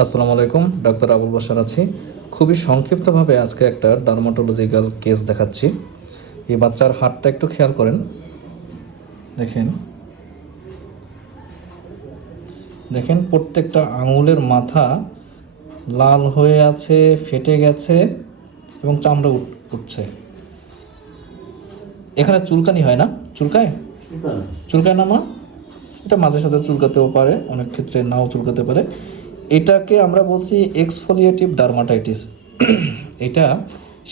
আসসালামু আলাইকুম, ডক্টর আবুল বাশার আছি। খুবই সংক্ষিপ্তভাবে আজকে একটা ডার্মাটোলজিক্যাল কেস দেখাচ্ছি। এই বাচ্চার হাতটা একটু খেয়াল করেন, দেখেন দেখেন প্রত্যেকটা আঙুলের মাথা লাল হয়ে আছে, ফেটে গেছে এবং চামড়া উঠছে। এখানে চুলকানি হয় না? চুলকায়? চুলকায় না মা? এটা মাঝে সাথে চুলকাতেও পারে, অনেক ক্ষেত্রে নাও চুলকাতে পারে। এটাকে আমরা বলছি এক্সফোলিয়েটিভ ডার্মাটাইটিস। এটা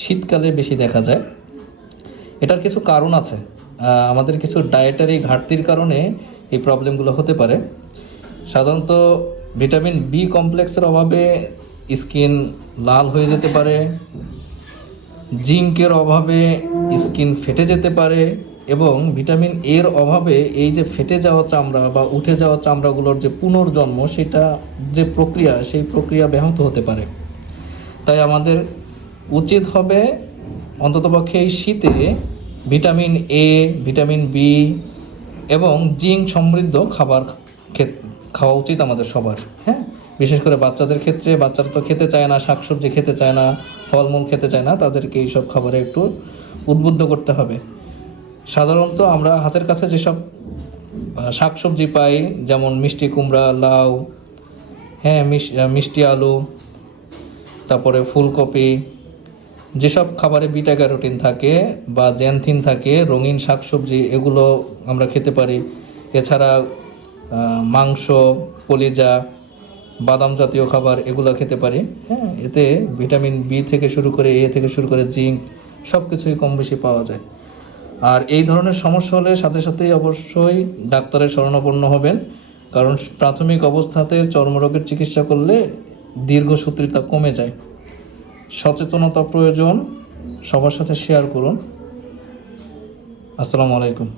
শীতকালে বেশি দেখা যায়। এটার কিছু কারণ আছে, আমাদের কিছু ডায়েটারি ঘাটতির কারণে এই প্রবলেমগুলো হতে পারে। সাধারণত ভিটামিন বি কমপ্লেক্সের অভাবে স্কিন লাল হয়ে যেতে পারে, জিঙ্কের অভাবে স্কিন ফেটে যেতে পারে এবং ভিটামিন এর অভাবে এই যে ফেটে যাওয়া চামড়া বা উঠে যাওয়া চামড়াগুলোর যে পুনর্জন্ম, সেটা যে প্রক্রিয়া, সেই প্রক্রিয়া ব্যাহত হতে পারে। তাই আমাদের উচিত হবে অন্ততপক্ষে এই শীতে ভিটামিন এ, ভিটামিন বি এবং জিঙ্ক সমৃদ্ধ খাবার খাওয়া উচিত আমাদের সবার। হ্যাঁ, বিশেষ করে বাচ্চাদের ক্ষেত্রে, বাচ্চারা তো খেতে চায় না, শাকসবজি খেতে চায় না, ফলমূল খেতে চায় না, তাদেরকে এইসব খাবারে একটু উদ্বুদ্ধ করতে হবে। সাধারণত আমরা হাতের কাছে যেসব শাকসবজি পাই, যেমন মিষ্টি কুমড়া, লাউ, হ্যাঁ মিষ্টি আলু, তারপরে ফুলকপি, যেসব খাবারে বিটা ক্যারোটিন থাকে বা জ্যানথিন থাকে, রঙিন শাকসবজি, এগুলো আমরা খেতে পারি। এছাড়া মাংস, কলিজা, বাদাম জাতীয় খাবার, এগুলো খেতে পারি। হ্যাঁ, এতে ভিটামিন বি থেকে শুরু করে এ থেকে শুরু করে জিঙ্ক সব কিছুই কম বেশি পাওয়া যায়। আর এই ধরনের সমস্যা হলে সাথে সাথেই অবশ্যই ডাক্তারের শরণাপন্ন হবেন, কারণ প্রাথমিক অবস্থাতে চর্মরোগের চিকিৎসা করলে দীর্ঘসূত্রিতা কমে যায়। সচেতনতা প্রয়োজন, সবার সাথে শেয়ার করুন। আসসালামু আলাইকুম।